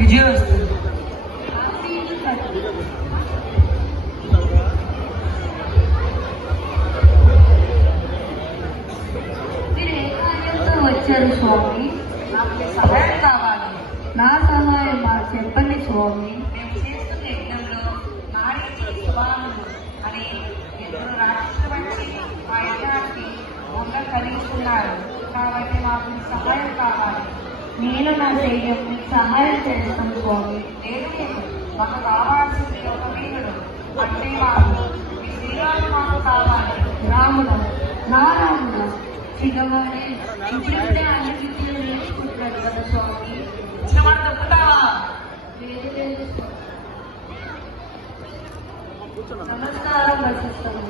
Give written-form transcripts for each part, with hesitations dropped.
విజయోస్తు. మీరు ఏ కార్యంతో వచ్చారు స్వామి? నాకు సహాయం కావాలి. నా సహాయం చెప్పండి స్వామి. మేము చేస్తున్న యజ్ఞంలో నారీచి సుబాను అని ఇద్దరు రాక్షసులు వచ్చి ఆ యజ్ఞానికి భంగం కలిగిస్తున్నారు. కాబట్టి మాకు సహాయం కావాలి. నేను నా సైన్యం మీకు సహాయం చేస్తాను స్వామి. లేదు, మాకు కావాల్సింది ఒక వీరుడు. అంటే మాకు ఈ శ్రీరాముడు మాకు కావాలి. రాముడు నా రాముడు చిన్నవాడే ఇప్పుడే అన్ని విద్యలు నేర్చుకుంటున్నాడు కదా స్వామి. ఇష్టపడి తప్పుతావా? లేదు లేదు నమస్కారం వశిస్తాను.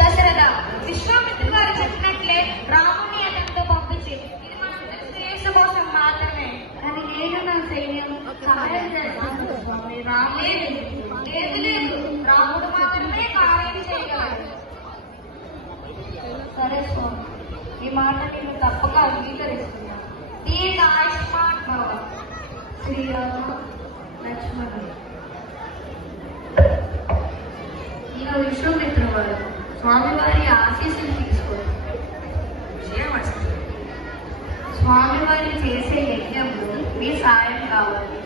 దశరథ, విశ్వామిత్రుడు గారు చెప్పినట్లే రాముని అతనితో పంపించి ఇది మన శ్రేష్ఠ కోసం మాత్రమే. కానీ నేను నా సైన్యం సహాయం చేస్తాను స్వామి. లేదు లేదు లేదు, రాముడు మాత్రమే కార్యం చేయగలడు. సరే స్వామి, ఈ మాట నేను తప్పక అంగీకరిస్తున్నాను. దీర్ఘ ఆయుష్మాన్ భవ. శ్రీరామ లక్ష్మణ. ఈయన విశ్వామిత్ర వారు స్వామివారి ఆశీస్సులు తీసుకోండి. విజయమస్తు. స్వామివారి చేసే యజ్ఞంలో మీ సాయం కావాలి.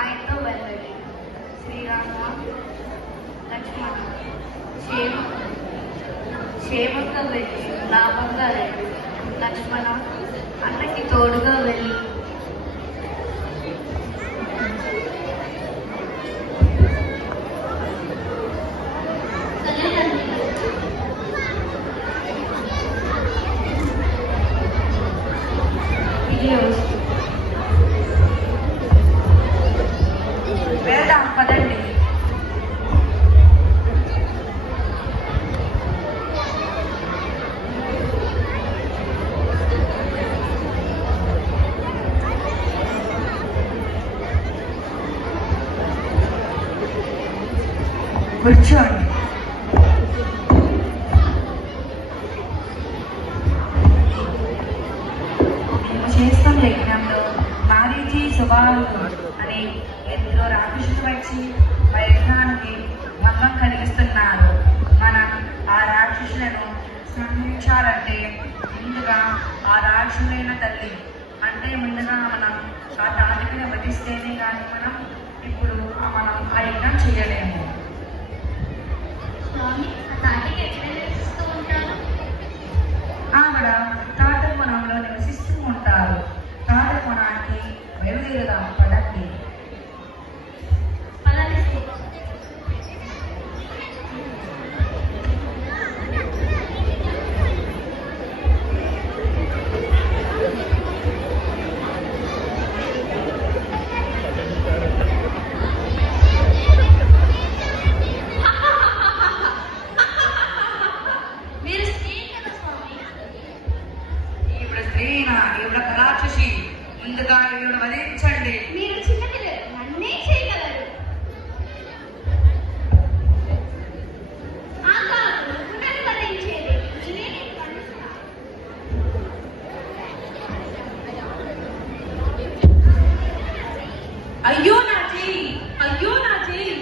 ఆయనతో వెళ్ళండి. శ్రీరామ లక్ష్మణ క్షేమంగా వెళ్ళి లాభంగా రండి. లక్ష్మణ అన్నకి తోడుగా వెళ్ళి వెళ్దాం పదండి. కూర్చోండి. మేము చేస్తున్న యజ్ఞంలో నారీచి సుబాలు అనే ఇద్దరు రాక్షసులు వచ్చి మా యజ్ఞానికి భంగం కలిగిస్తున్నారు. మనం ఆ రాక్షసులను సంహరించాలంటే ముందుగా ఆ రాక్షసులైన తల్లి అంటే ముందుగా మనం ఆ తాటికను వధిస్తేనే కానీ మనం ఇప్పుడు మనం ఆ యజ్ఞం చేయలేము. స్వామి, ఆ తాటికి ఎక్కడ నివసిస్తూ ఉంటారు? ఆవిడ తాటకోణంలో నివసిస్తూ ఉంటారు. తాటకోణానికి బయలుదేరుదాం పదండి. పదండి. మీరు స్త్రీ కదా స్వామి? ఈవిడ స్త్రీనా? ఈవిడ రాక్షసి. ముందుగా ఈవిడ వధించండి. మీరు చిన్నపిల్లలు, నన్నే చేయగలరు. ఆ కాదు, నన్ను వధించేది నేనే కలుస్తా. అయ్యో నా చెయ్యి, అయ్యో నా చెయ్యి.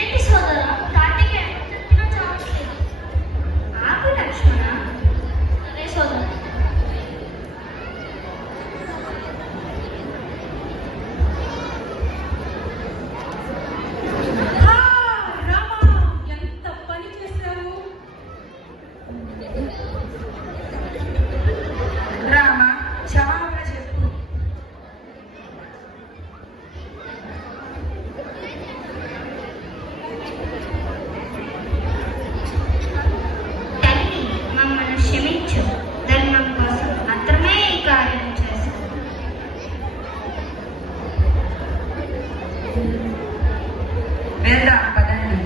ఏంటి సోదరా, తాటికి ఎంత చెప్పినా చావట్లేదు. ఆపు లక్ష్మణ. సరే సోదరా. రామా, ఎంత పని చేశావు. రామ, క్షమాపణ చెప్పు. తల్లి, మమ్మల్ని క్షమించు. ధర్మం కోసం మాత్రమే ఈ కార్యం చేశాను. వెళ్దాం పదండి.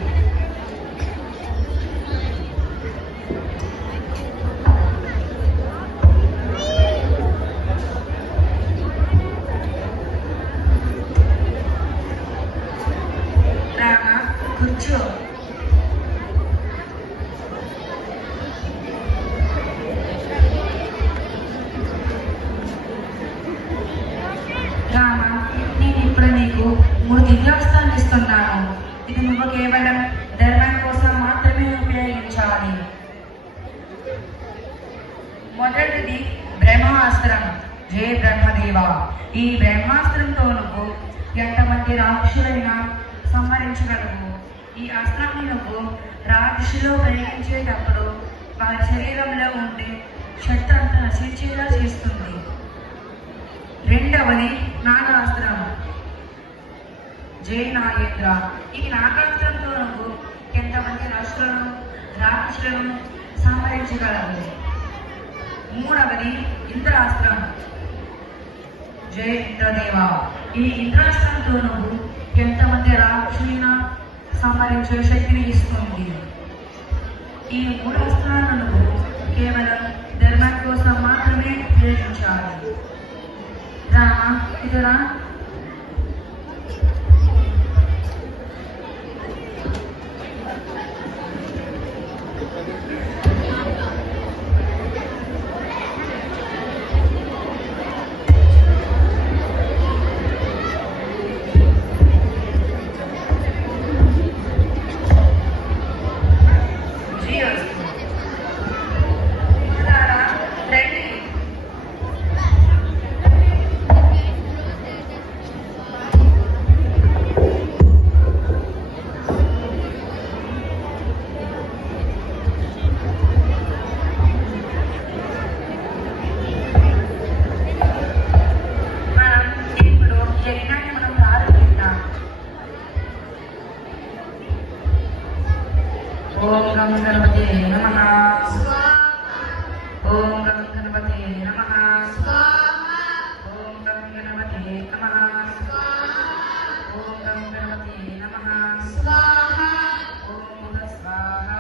రామ, కూర్చో. కేవలం ధర్మం కోసం మాత్రమే ఉపయోగించాలి. మొదటిది బ్రహ్మాస్త్రం. జయ బ్రహ్మదేవ. ఈ బ్రహ్మాస్త్రంతో నువ్వు ఎంతమంది రాక్షసులైనా సంహరించగలవు. ఈ అస్త్రాన్ని నువ్వు రాక్షసులో ప్రయోగించేటప్పుడు వారి శరీరంలో ఉండే శక్తి అంతా నశించేలా చేస్తుంది. రెండవది నాగాస్త్రం. జయ నాగేంద్ర. ఈ నాగాస్త్రంతో నువ్వు ఎంతమంది రాక్షసులను సంహరించగలవు. మూడవది ఇంద్రాస్త్రం. జయ ఇంద్రదేవ. ఈ ఇంద్రాస్త్రంతో నువ్వు ఎంతమంది రాక్షసులను సంహరించే శక్తిని ఇస్తుంది. ఈ మూడు అస్త్రాలను నువ్వు కేవలం ధర్మం కోసం మాత్రమే ఉపయోగించాలి. రామ ఇతరా ఓం గం గణపతే నమః. ఓం గం గణపతే నమః. ఓం గం గణపతే నమః. ఓం గం గణపతే నమః. ఓం భువ స్వాహా.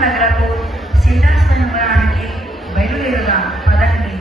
నగరకు సీతాస్వయంవరానికి బయలుదేరుదాం పదండి.